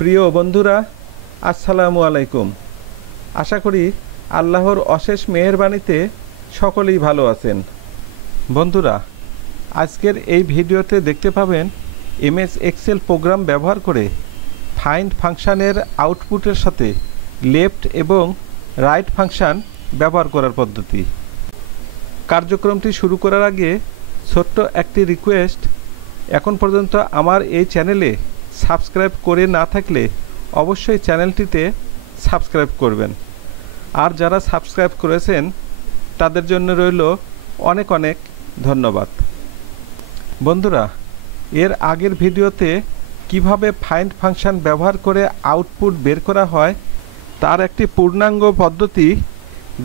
প্রিয় বন্ধুরা, আসসালামু আলাইকুম। আশা করি আল্লাহর অশেষ মেহেরবানিতে সকলেই ভালো আছেন। বন্ধুরা, আজকের এই ভিডিওতে দেখতে পাবেন এমএস এক্সেল প্রোগ্রাম ব্যবহার করে ফাইন্ড ফাংশানের আউটপুটের সাথে লেফট এবং রাইট ফাংশান ব্যবহার করার পদ্ধতি। কার্যক্রমটি শুরু করার আগে ছোট্ট একটি রিকোয়েস্ট, এখন পর্যন্ত আমার এই চ্যানেলে সাবস্ক্রাইব করে না থাকলে অবশ্যই চ্যানেলটিতে সাবস্ক্রাইব করবেন। আর যারা সাবস্ক্রাইব করেছেন তাদের জন্য রইল অনেক অনেক ধন্যবাদ। বন্ধুরা, এর আগের ভিডিওতে কিভাবে ফাইন্ড ফাংশন ব্যবহার করে আউটপুট বের করা হয় তার একটি পূর্ণাঙ্গ পদ্ধতি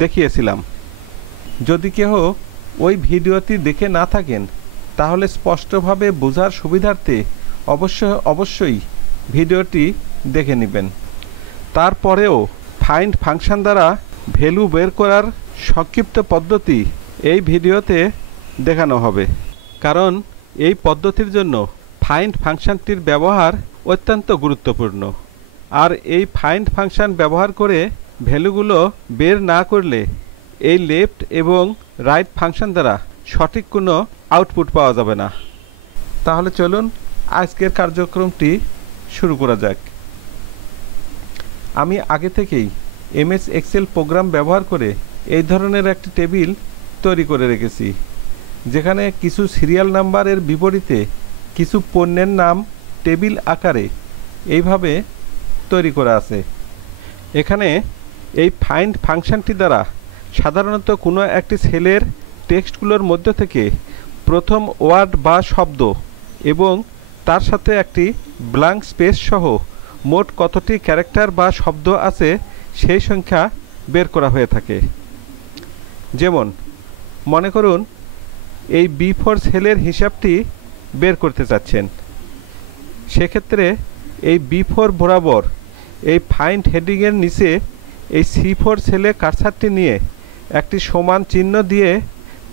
দেখিয়েছিলাম। যদি কেহ ওই ভিডিওটি দেখে না থাকেন তাহলে স্পষ্টভাবে বোঝার সুবিধার্থে অবশ্যই ভিডিওটি দেখে নেবেন। তারপরেও ফাইন্ড ফাংশন দ্বারা ভ্যালু বের করার সংক্ষিপ্ত পদ্ধতি এই ভিডিওতে দেখানো হবে, কারণ এই পদ্ধতির জন্য ফাইন্ড ফাংশনটির ব্যবহার অত্যন্ত গুরুত্বপূর্ণ। আর এই ফাইন্ড ফাংশন ব্যবহার করে ভ্যালুগুলো বের না করলে এই লেফট এবং রাইট ফাংশন দ্বারা সঠিক কোনো আউটপুট পাওয়া যাবে না। তাহলে চলুন আজকের কার্যক্রমটি শুরু করা যাক। আমি আগে থেকেই এমএস এক্সেল প্রোগ্রাম ব্যবহার করে এই ধরনের একটি টেবিল তৈরি করে রেখেছি, যেখানে কিছু সিরিয়াল নাম্বারের বিপরীতে কিছু পণ্যের নাম টেবিল আকারে এইভাবে তৈরি করা আছে। এখানে এই ফাইন্ড ফাংশনটি দ্বারা সাধারণত কোনো একটি সেলের টেক্সটগুলোর মধ্য থেকে প্রথম ওয়ার্ড বা শব্দ এবং তার সাথে একটি ব্ল্যাঙ্ক স্পেস সহ মোট কতটি ক্যারেক্টার বা শব্দ আছে সেই সংখ্যা বের করা হয়ে থাকে। যেমন মনে করুন এই B4 সেলের হিসাবটি বের করতে চাচ্ছেন। সেক্ষেত্রে এই B4 বরাবর এই ফাইন্ড হেডিংয়ের নিচে এই C4 সেলে কার্সারটি নিয়ে একটি সমান চিহ্ন দিয়ে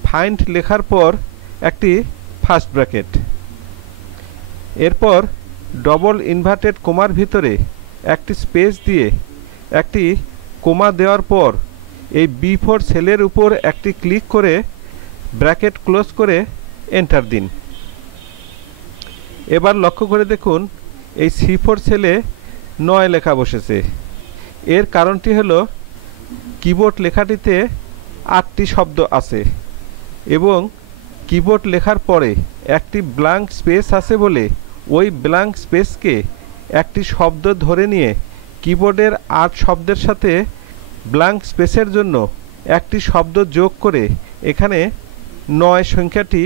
ফাইন্ড লেখার পর একটি ফার্স্ট ব্র্যাকেট, এরপর ডবল ইনভার্টেড কোমার ভিতরে একটি স্পেস দিয়ে একটি কোমা দেওয়ার পর এই B4 সেলের উপর একটি ক্লিক করে ব্র্যাকেট ক্লোজ করে এন্টার দিন। এবার লক্ষ্য করে দেখুন এই C4 সেলে 9 লেখা বসেছে। এর কারণটি হলো কিবোর্ড লেখাটিতে 8টি শব্দ আছে এবং কিবোর্ড লেখার পরে একটি ব্ল্যাঙ্ক স্পেস আছে বলে ওই ব্ল্যাঙ্ক স্পেসকে একটি শব্দ ধরে নিয়ে কিবোর্ডের 8 শব্দের সাথে ব্ল্যাঙ্ক স্পেসের জন্য একটি শব্দ যোগ করে এখানে 9 সংখ্যাটি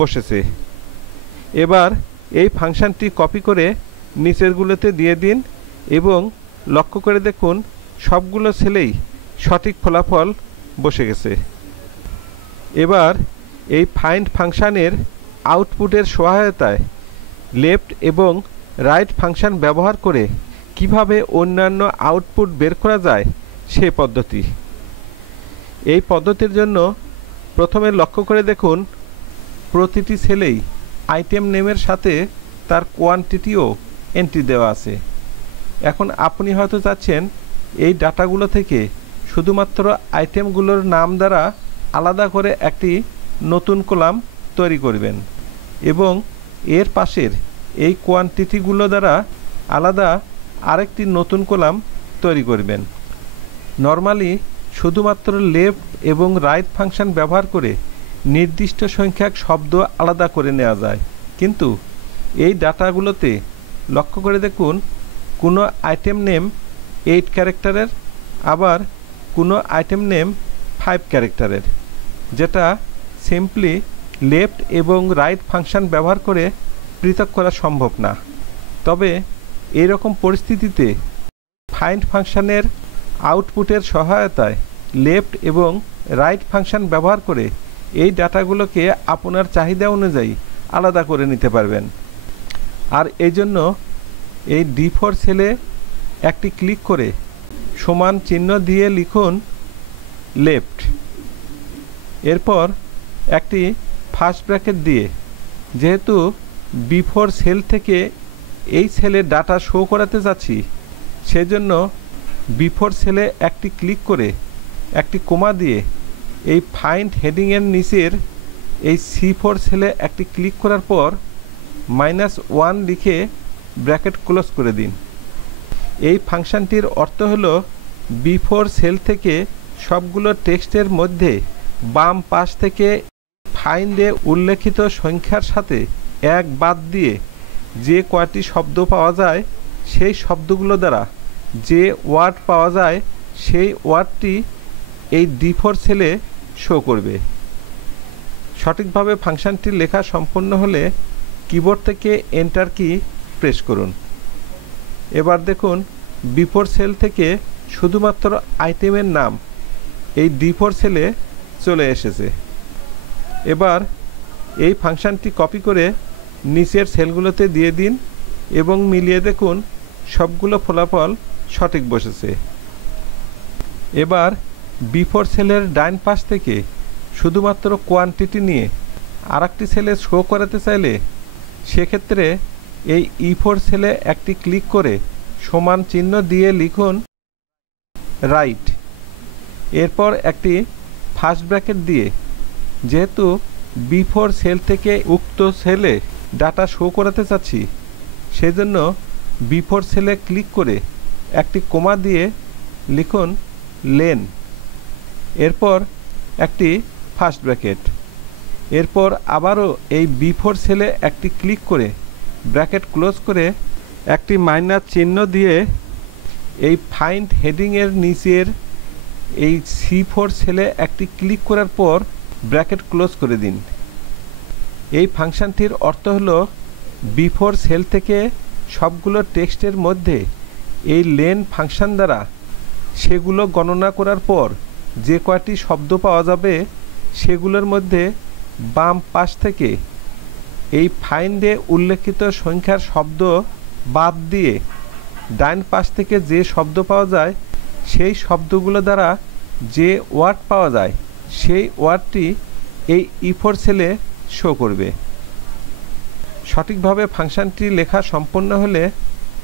বসেছে। এবার এই ফাংশনটি কপি করে নিচেরগুলোতে দিয়ে দিন এবং লক্ষ্য করে দেখুন সবগুলো সেলেই সঠিক ফলাফল বসে গেছে। এবার এই ফাইন্ড ফাংশনের আউটপুটের সহায়তায় লেফট এবং রাইট ফাংশন ব্যবহার করে কিভাবে অন্যান্য আউটপুট বের করা যায় সেই পদ্ধতি। এই পদ্ধতির জন্য প্রথমে লক্ষ্য করে দেখুন প্রতিটি সেলেই আইটেম নেমের সাথে তার কোয়ান্টিটিও এন্ট্রি দেওয়া আছে। এখন আপনি হয়তো চাচ্ছেন এই ডাটাগুলো থেকে শুধুমাত্র আইটেমগুলোর নাম দ্বারা আলাদা করে একটি নতুন কলাম তৈরি করবেন এবং এর পাশের এই কোয়ান্টিটিগুলো দ্বারা আলাদা আরেকটি নতুন কলাম তৈরি করবেন। নর্মালি শুধুমাত্র লেফট এবং রাইট ফাংশন ব্যবহার করে নির্দিষ্ট সংখ্যক শব্দ আলাদা করে নেওয়া যায়, কিন্তু এই ডাটাগুলোতে লক্ষ্য করে দেখুন কোনো আইটেম নেম 8 ক্যারেক্টারের, আবার কোনো আইটেম নেম 5 ক্যারেক্টারের, যেটা সিম্পলি লেফট এবং রাইট ফাংশন ব্যবহার করে পৃথক করা সম্ভব না। তবে এইরকম পরিস্থিতিতে ফাইন্ড ফাংশনের আউটপুটের সহায়তায় লেফট এবং রাইট ফাংশন ব্যবহার করে এই ডাটাগুলোকে আপনার চাহিদা অনুযায়ী আলাদা করে নিতে পারবেন। আর এই জন্য এই D4 সেলে একটি ক্লিক করে সমান চিহ্ন দিয়ে লিখুন লেফট, এরপর একটি ফার্স্ট ব্র্যাকেট দিয়ে, যেহেতু B4 সেল থেকে এই সেলে ডাটা শো করাতে যাচ্ছি, সেজন্য বিফোর সেলে একটি ক্লিক করে একটি কোমা দিয়ে এই ফাইন্ড হেডিংয়ের নিচের এই C4 সেলে একটি ক্লিক করার পর -1 লিখে ব্র্যাকেট ক্লোজ করে দিন। এই ফাংশনটির অর্থ হলো B4 সেল থেকে সবগুলো টেক্সটের মধ্যে বাম পাশ থেকে ফাইন্ডে উল্লেখিত সংখ্যার সাথে 1 বাদ দিয়ে যে কয়টি শব্দ পাওয়া যায় সেই শব্দগুলো দ্বারা যে ওয়ার্ড পাওয়া যায় সেই ওয়ার্ডটি এই D4 সেলে শো করবে। সঠিকভাবে ফাংশনটি লেখা সম্পন্ন হলে কিবোর্ড থেকে এন্টার কি প্রেস করুন। এবার দেখুন B4 সেল থেকে শুধুমাত্র আইটেমের নাম এই D4 সেলে চলে এসেছে। এবার এই ফাংশনটি কপি করে নিচের সেলগুলোতে দিয়ে দিন এবং মিলিয়ে দেখুন সবগুলো ফলাফল সঠিক বসেছে। এবার B4 সেলের ডান পাশ থেকে শুধুমাত্র কোয়ান্টিটি নিয়ে আরেকটি সেলে শো করাতে চাইলে সেক্ষেত্রে এই E4 সেলে একটি ক্লিক করে সমান চিহ্ন দিয়ে লিখুন রাইট, এরপর একটি ফার্স্ট ব্র্যাকেট দিয়ে যেহেতু B4 সেল থেকে উক্ত সেলে ডাটা শো করাতে চাচ্ছি সেজন্য B4 সেলে ক্লিক করে একটি কোমা দিয়ে লিখুন লেন, এরপর একটি ফার্স্ট ব্র্যাকেট, এরপর আবারও এই B4 সেলে একটি ক্লিক করে ব্র্যাকেট ক্লোজ করে একটি মাইনাস চিহ্ন দিয়ে এই ফাইন্ড হেডিংয়ের নিচের এই C4 সেলে একটি ক্লিক করার পর ব্র্যাকেট ক্লোজ করে দিন। এই ফাংশনটির অর্থ হলো B4 সেল থেকে সবগুলো টেক্সটের মধ্যে এই লেন ফাংশন দ্বারা সেগুলো গণনা করার পর যে কয়টি শব্দ পাওয়া যাবে সেগুলোর মধ্যে বাম পাশ থেকে এই ফাইন্ডে উল্লেখিত সংখ্যার শব্দ বাদ দিয়ে ডান পাশ থেকে যে শব্দ পাওয়া যায় সেই শব্দগুলো দ্বারা যে ওয়ার্ড পাওয়া যায় সেই ওয়ার্ডটি এই E4 সেলে শো করবে। সঠিকভাবে ফাংশনটি লেখা সম্পন্ন হলে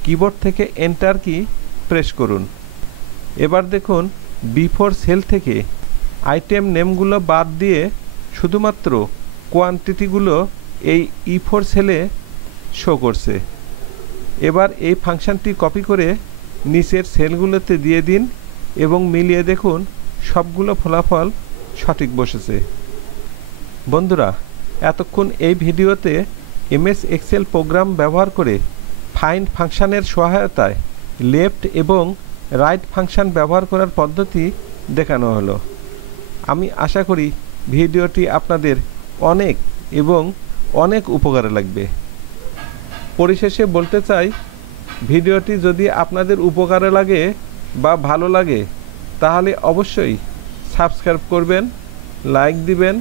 কিবোর্ড থেকে এন্টার কি প্রেস করুন। এবার দেখুন B4 সেল থেকে আইটেম নেমগুলো বাদ দিয়ে শুধুমাত্র কোয়ান্টিটিগুলো এই E4 সেলে শো করছে। এবার এই ফাংশনটি কপি করে নিচের সেলগুলোতে দিয়ে দিন এবং মিলিয়ে দেখুন সবগুলো ফলাফল সঠিক বসেছে। বন্ধুরা, এতক্ষণ এই ভিডিওতে MS এক্সেল প্রোগ্রাম ব্যবহার করে ফাইন্ড ফাংশনের সহায়তায় লেফট এবং রাইট ফাংশন ব্যবহার করার পদ্ধতি দেখানো হলো। আমি আশা করি ভিডিওটি আপনাদের অনেক উপকারে লাগবে। পরিশেষে বলতে চাই, ভিডিওটি যদি আপনাদের উপকারে লাগে বা ভালো লাগে তাহলে অবশ্যই সাবস্ক্রাইব করবেন, লাইক দিবেন,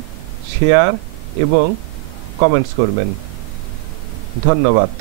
শেয়ার এবং কমেন্টস করবেন। ধন্যবাদ।